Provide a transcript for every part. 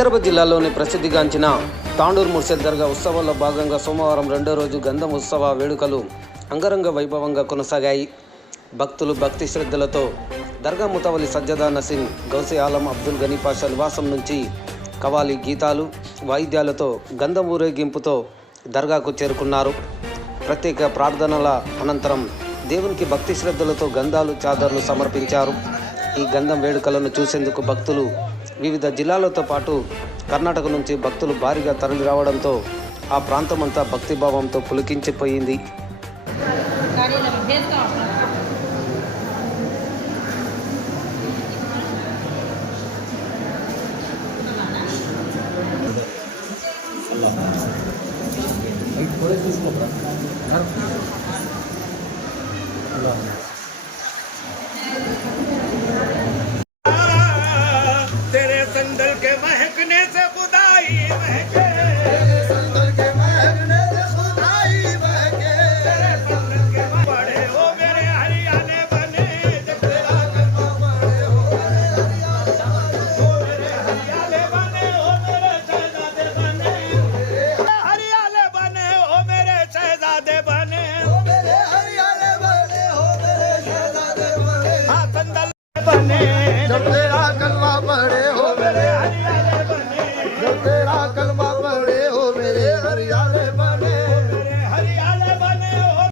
వికారాబాద్ జిల్లాలోని ప్రసిద్ధిగాంచిన తాండూర్ ముర్షద్ దర్గా ఉత్సవాల్లో భాగంగా సోమవారం రెండో రోజు గంధం ఉత్సవ వేడుకలు అంగరంగ వైభవంగా కొనసాగాయి. భక్తులు భక్తి శ్రద్ధలతో దర్గా ముతవలి సజ్జదా నసీం గౌసే ఆలం అబ్దుల్ గనీ పాషా నివాసం నుంచి కవాలి గీతాలు వాయిద్యాలతో గంధం ఊరేగింపుతో దర్గాకు చేరుకున్నారు. ప్రత్యేక ప్రార్థనల అనంతరం దేవునికి భక్తి శ్రద్ధలతో గంధాలు చాదర్లు సమర్పించారు. ఈ గంధం వేడుకలను చూసేందుకు భక్తులు వివిధ జిల్లాలతో పాటు కర్ణాటక నుంచి భక్తులు భారీగా తరలి రావడంతో ఆ ప్రాంతమంతా భక్తిభావంతో పులికించిపోయింది. तेरे संदल के महकने से खुदाई महके, संदल के महकने से खुदाई महके, तेरे संदल के बड़े हो मेरे हरियाणे बने, जब तेरा कलमा पढ़े हो मेरे हरियाणे बने हो मेरे शहजादे बने, हरियाणे बने हो मेरे शहजादे बने, हो मेरे हरियाणे बने हो मेरे शहजादे बने, हाँ संदल बने जब तेरा कलमा पढ़े हो मेरे हरियाणे बने, जब तेरा कलमा पढ़े हो मेरे हरियाणे बने, मेरे हरियाणे बने हो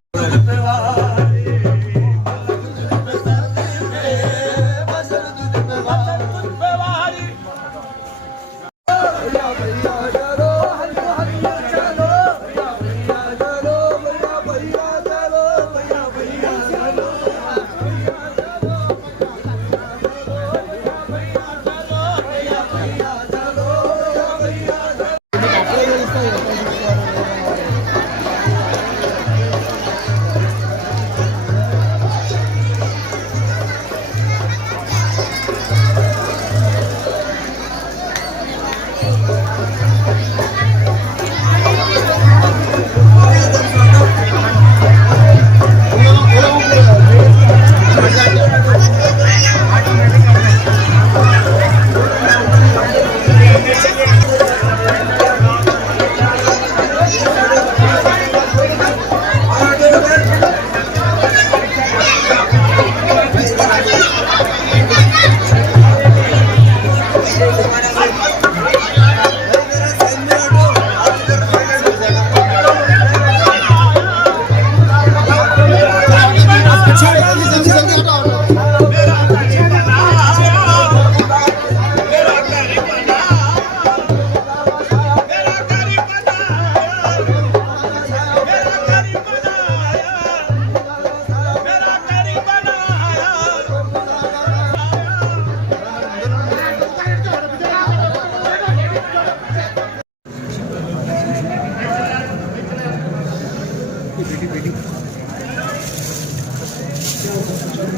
बसर तुझ पे वारी, बेवारी भैया भैया चलो हरिया हरिया चलो, भैया भैया चलो, भैया भैया चलो, भैया भैया चलो,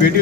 बेटी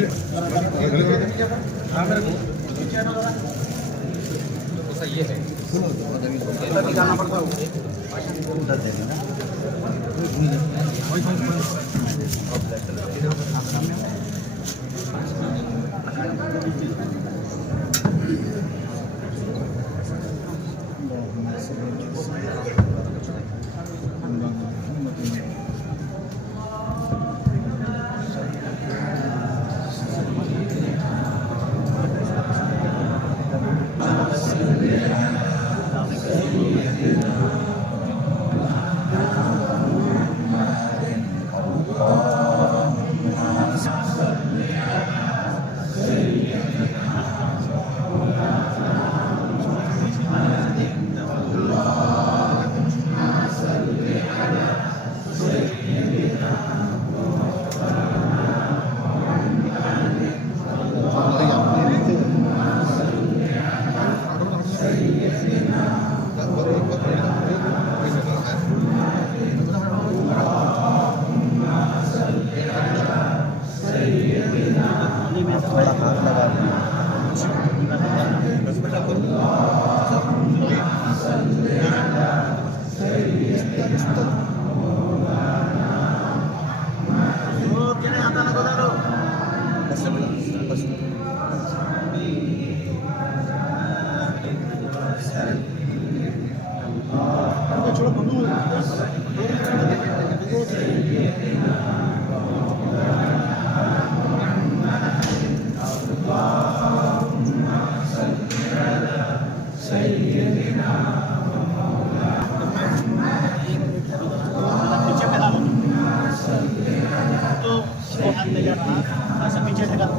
ऐसा पीछे से कर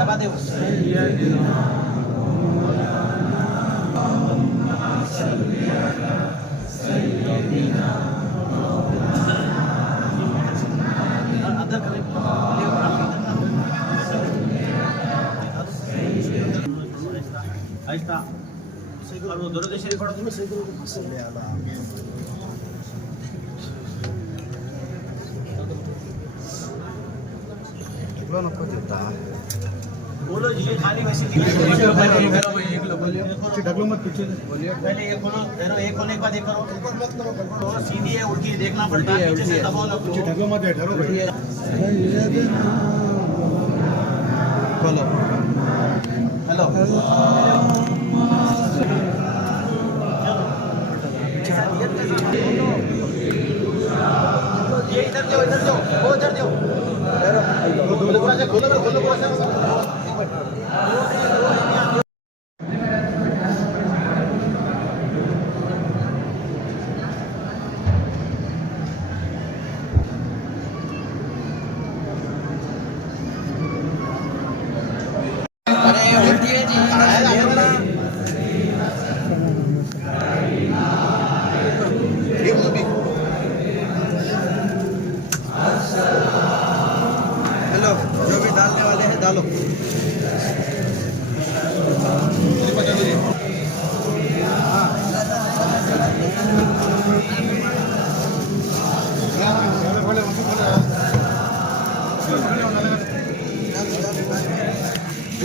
दबा दे ahí está algo duro de ese recuerdo me seguro que se le ala इतना न पता बोलो ये खाली वैसे ढकलो मत पीछे बोलिए पहले ये खोलो एक खोलने के बाद एक करो मत करो सीधी है उल्टी देखना पड़ता है पीछे से दबाओ ना पीछे ढकलो मत ठहरो खोलो हेलो ये इधर दो वो इधर दो खोलो हेलो जो भी डालने वाले हैं डालो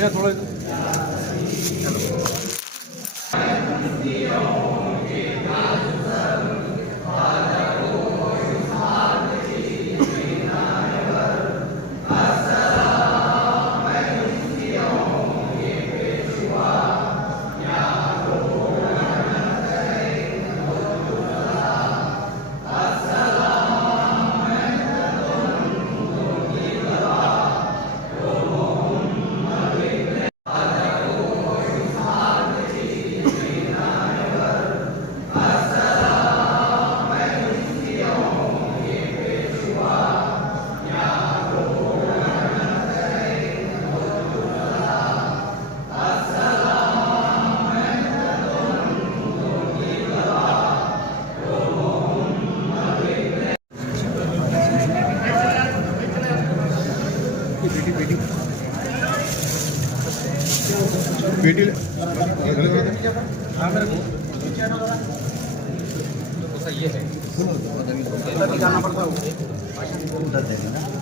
थोड़ा बेटी ये है निकालना पड़ता है उधर देखेंगे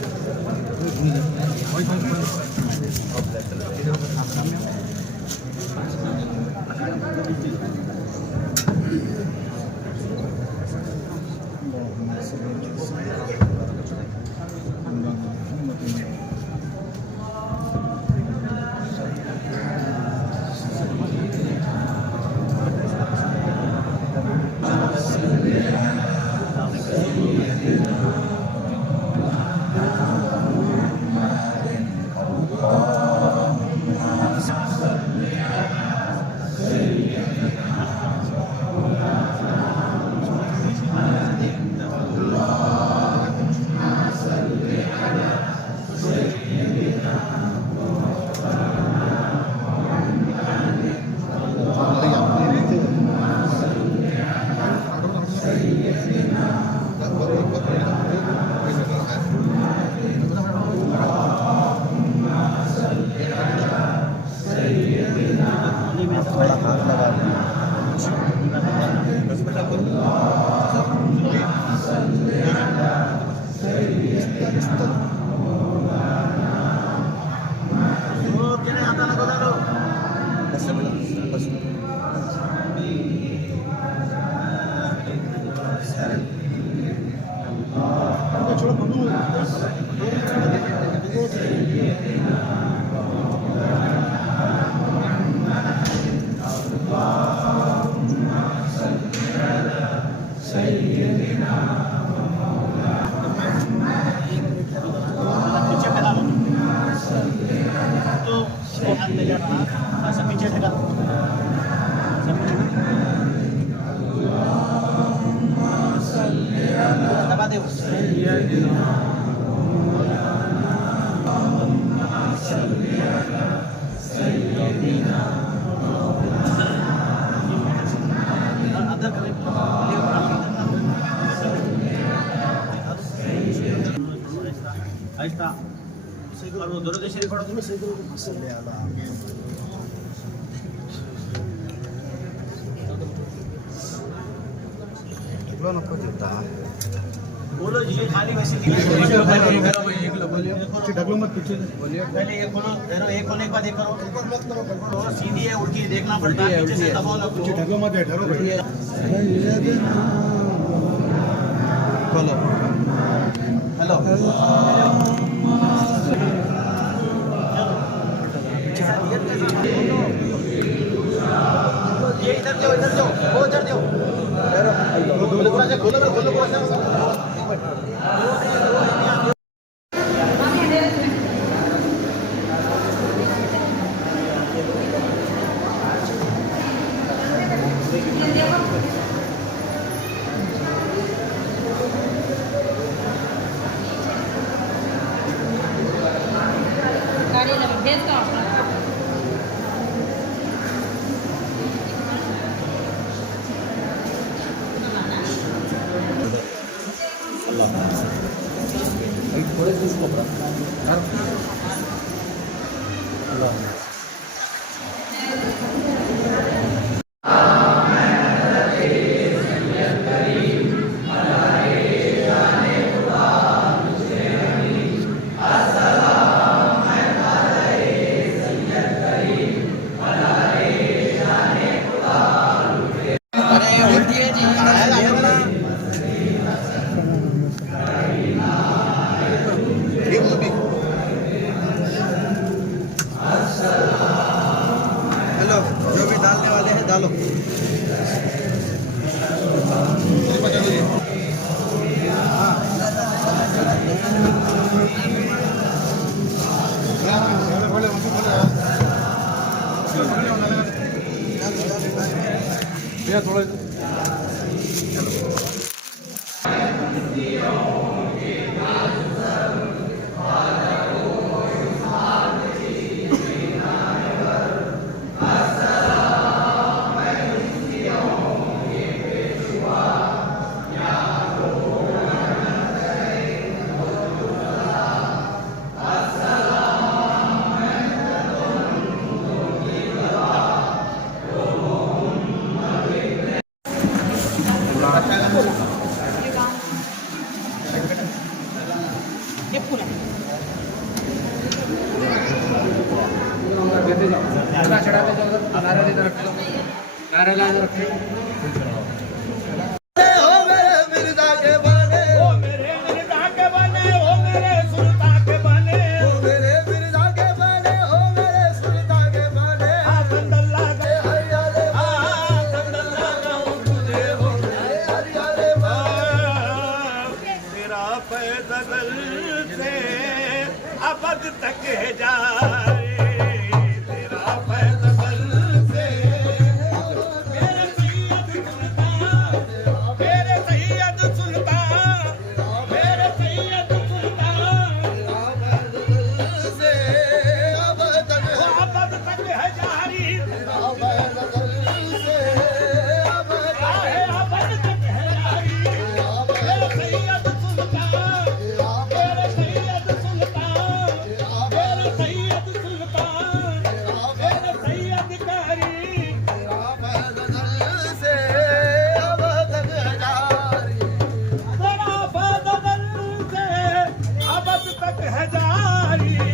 और वो दोनों देश रिकॉर्ड तुम्हें सही करो बोलो जी ये खाली वैसे ढकलो मत पीछे पहले ये खोलो जरा एक होने के बाद एक करो और सीधी है उल्टी देखना पड़ता है पीछे से दबाव ना कुछ ढकलो मत ठहरो खोलो हेलो ये इधर जाओ वो इधर जाओ खोलो गाडीला भेट का हेलो जो भी डालने वाले हैं डालो थोड़ा ओ मेरे मिर्जा के बने ओ मेरे सुल्तान के बने संदल्ला गए संदल्ला गाऊं तुझे हो तेरा पैदल से अबद तक है जाए तेरा पैदल से मेरे सैयद सुल्तान मेरे सैयद सुल्तान अबद तक है जारी अबद तक है जारी मेरे सैयद सुल्तान मेरे सैयद सुल्तान मेरे सैयद सुल्तान मेरे सैयद कारी तेरा बदल से अबद तक है जारी